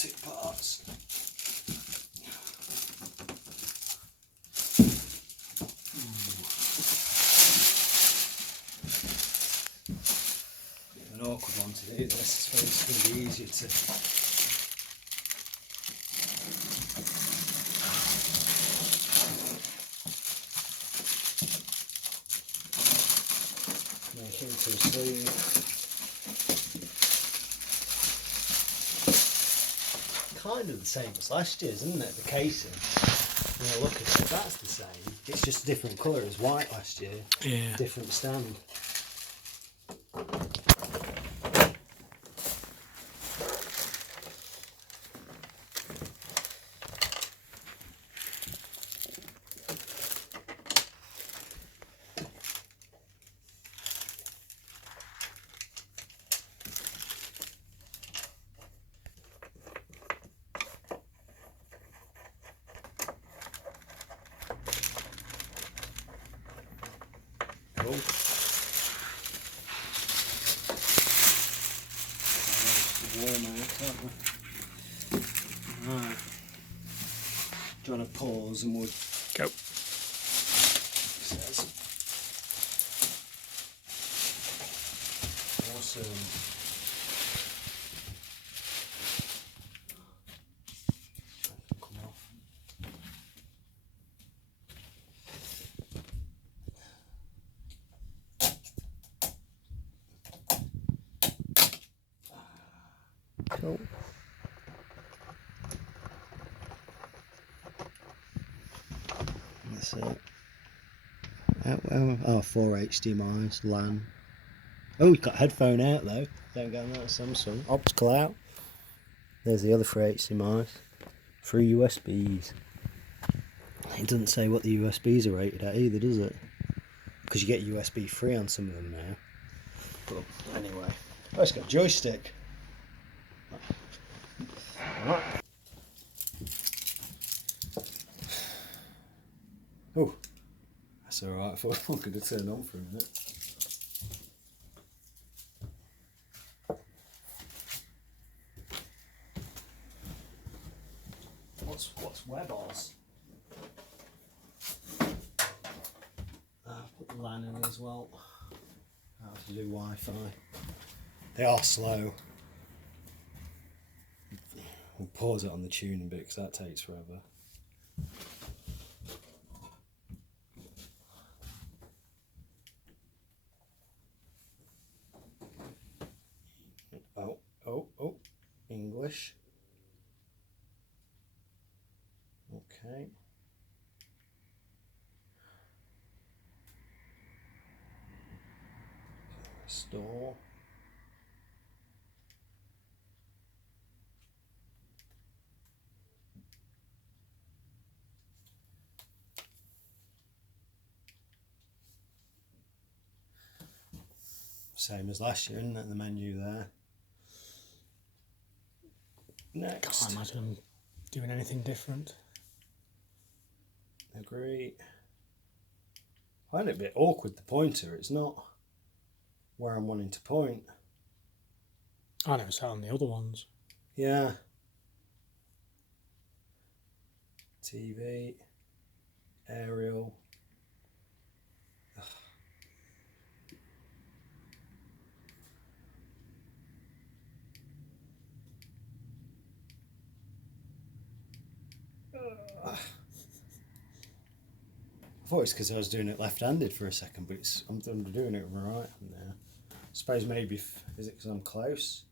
two parts. An awkward one to do this, I suppose it's going to be easier to make into a sleeve. Kind of the same as last year's, isn't it? The casing. When I look at it, that's the same. It's just a different colour. It was white last year. Yeah. Different stand. Cool. Warm out, aren't we? Right. Do you want to pause and we'll Go. Says. Awesome. Come off. Cool. That's it. Oh, 4 HDMI's, LAN. Oh, we've got headphone out though. Don't get on that Samsung. Optical out. There's the other 3 HDMI's. 3 USBs. It doesn't say what the USBs are rated at either, does it? Because you get USB 3 on some of them now. But anyway. Oh, it's got a joystick. Alright. Oh, that's alright. I thought I could have turned on for a minute. What's WebOS? I've put the LAN in as well. I have to do Wi-Fi. They are slow. We'll pause it on the tuning bit because that takes forever. Oh, English. Okay. Restore. Same as last year, isn't it? The menu there. Next. Can't imagine them doing anything different. Agree. I find it a bit awkward, the pointer. It's not where I'm wanting to point. I never saw on the other ones. Yeah. TV. Aerial. I thought it's because I was doing it left-handed for a second, but I'm doing it with my right hand now. I suppose maybe, is it because I'm close?